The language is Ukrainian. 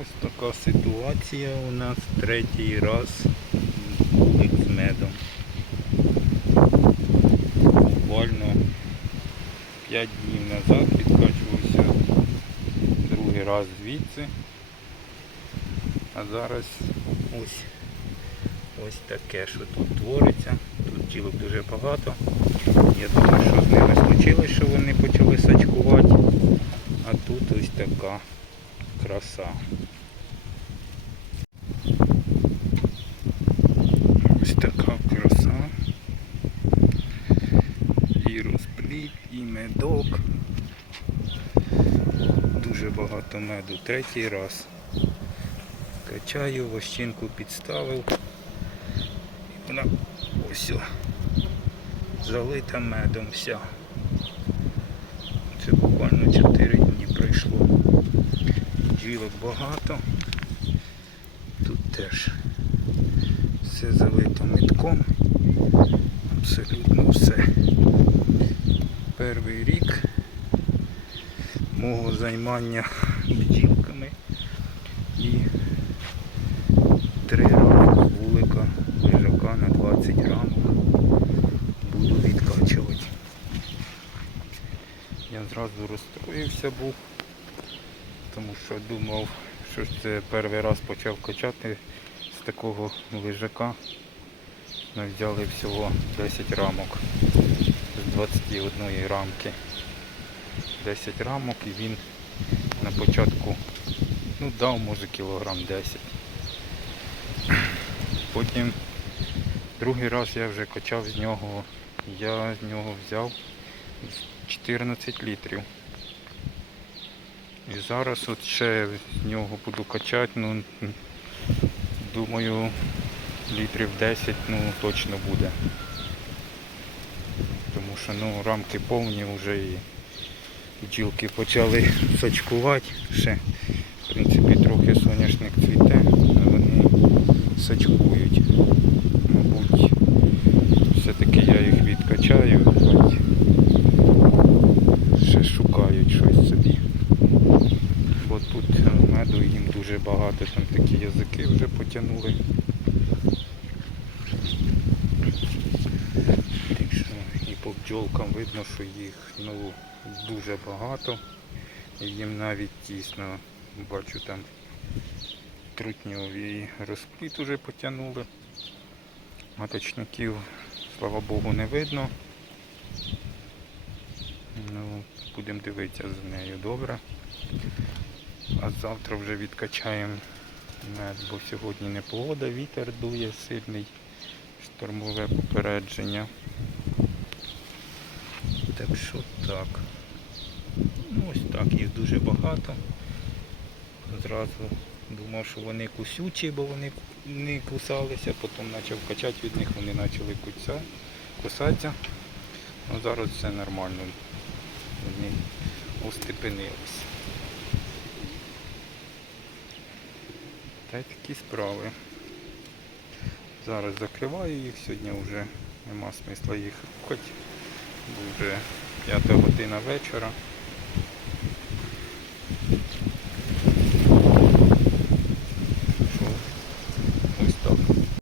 Ось така ситуація у нас третій раз вулик з медом. Буквально 5 днів назад підкачувався другий раз звідси. А зараз ось ось таке, що тут твориться. Тут тілок дуже багато. Я думаю, що з ними случилось, що вони почали сачкувати. А тут ось така краса. Ось така краса. І розпліт, і медок. Дуже багато меду. Третій раз. Качаю, вощинку підставив. І вона ось залита медом вся. Це буквально 4 дні пройшло. Джілок багато. Тут теж все залито метком. Абсолютно все. Перший рік мого займання бджілками і три рамки вулика лежака на 20 рамок буду відкачувати. Я зразу розстроївся був, тому що думав, що це перший раз почав качати з такого лежака. Ми взяли всього 10 рамок з 21 рамки. 10 рамок і він на початку ну, дав може кілограм 10. Потім другий раз я вже качав з нього, я з нього взяв 14 літрів. І зараз от ще з нього буду качати, ну думаю, літрів 10 ну, точно буде. Тому що ну, рамки повні вже і бджілки почали сачкувати. Ще, в принципі, трохи соняшник цвіте, вони сачкують. Тут меду їм дуже багато, там такі язики вже потягнули. Так що і по бджолкам видно, що їх ну, дуже багато. Їм навіть тісно. Бачу там трутньовий розпліт уже потягнули. Маточників, слава Богу, не видно. Ну, будемо дивитися за нею добре. А завтра вже відкачаємо бо сьогодні не погода, вітер дує сильний, штормове попередження. Так що так. Ну ось так, їх дуже багато. Зразу думав, що вони кусючі, бо вони не кусалися, потім почав качати від них, вони почали кусатися. Ну зараз все нормально. Вони остепенилися. Та й такі справи. Зараз закриваю їх, сьогодні вже нема смисла їх рухати. Бо вже п'ята година вечора.